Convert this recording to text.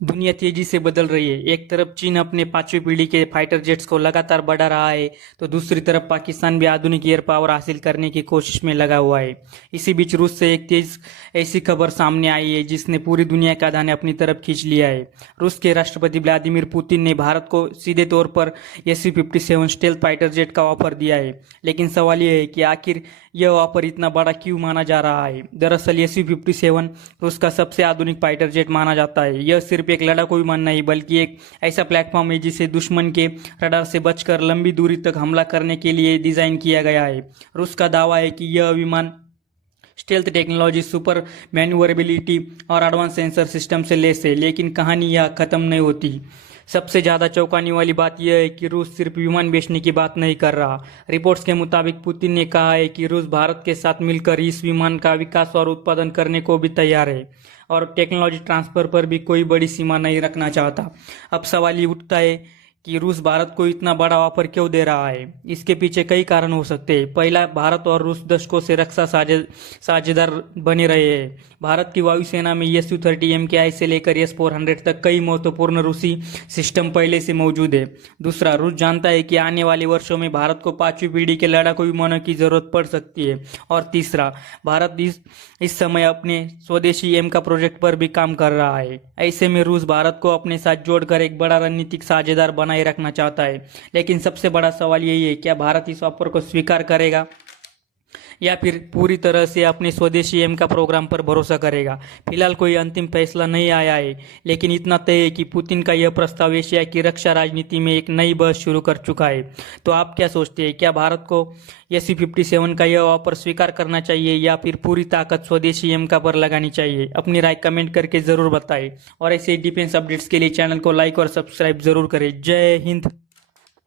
दुनिया तेजी से बदल रही है। एक तरफ चीन अपने पांचवी पीढ़ी के फाइटर जेट्स को लगातार बढ़ा रहा है, तो दूसरी तरफ पाकिस्तान भी आधुनिक एयर पावर हासिल करने की कोशिश में लगा हुआ है। इसी बीच रूस से एक तेज ऐसी खबर सामने आई है जिसने पूरी दुनिया का ध्यान अपनी तरफ खींच लिया है। रूस के राष्ट्रपति व्लादिमीर पुतिन ने भारत को सीधे तौर पर Su-57 स्टेल्थ फाइटर जेट का ऑफर दिया है, लेकिन सवाल यह है कि आखिर यह ऑफर इतना बड़ा क्यों माना जा रहा है। दरअसल Su-57 रूस का सबसे आधुनिक फाइटर जेट माना जाता है। यह सिर्फ एक लड़ाकू विमान नहीं बल्कि एक ऐसा प्लेटफॉर्म है जिसे दुश्मन के रडार से बचकर लंबी दूरी तक हमला करने के लिए डिजाइन किया गया है। रूस का दावा है कि यह विमान स्टेल्थ टेक्नोलॉजी, सुपर मैन्यूवरेबिलिटी और एडवांस सेंसर सिस्टम से लैस है, लेकिन कहानी यह खत्म नहीं होती। सबसे ज़्यादा चौंकाने वाली बात यह है कि रूस सिर्फ विमान बेचने की बात नहीं कर रहा। रिपोर्ट्स के मुताबिक पुतिन ने कहा है कि रूस भारत के साथ मिलकर इस विमान का विकास और उत्पादन करने को भी तैयार है और टेक्नोलॉजी ट्रांसफर पर भी कोई बड़ी सीमा नहीं रखना चाहता। अब सवाल ये उठता है कि रूस भारत को इतना बड़ा ऑफर क्यों दे रहा है। इसके पीछे कई कारण हो सकते हैं। पहला, भारत और रूस दशकों से रक्षा साझेदार बने रहे हैं। भारत की वायुसेना में Su-30 MKI से लेकर S-400 तक कई महत्वपूर्ण रूसी सिस्टम पहले से मौजूद है। दूसरा, रूस जानता है कि आने वाले वर्षों में भारत को पांचवी पीढ़ी के लड़ाकू विमानों की जरूरत पड़ सकती है। और तीसरा, भारत इस समय अपने स्वदेशी एम का प्रोजेक्ट पर भी काम कर रहा है। ऐसे में रूस भारत को अपने साथ जोड़कर एक बड़ा रणनीतिक साझेदार बनाए रखना चाहता है। लेकिन सबसे बड़ा सवाल यही है, क्या भारत इस ऑफर को स्वीकार करेगा या फिर पूरी तरह से अपने स्वदेशी एम का प्रोग्राम पर भरोसा करेगा। फिलहाल कोई अंतिम फैसला नहीं आया है, लेकिन इतना तय है कि पुतिन का यह प्रस्ताव एशिया की रक्षा राजनीति में एक नई बहस शुरू कर चुका है। तो आप क्या सोचते हैं, क्या भारत को Su-57 का यह ऑफर स्वीकार करना चाहिए या फिर पूरी ताकत स्वदेशी एम का पर लगानी चाहिए? अपनी राय कमेंट करके जरूर बताएं और ऐसे डिफेंस अपडेट्स के लिए चैनल को लाइक और सब्सक्राइब जरूर करें। जय हिंद।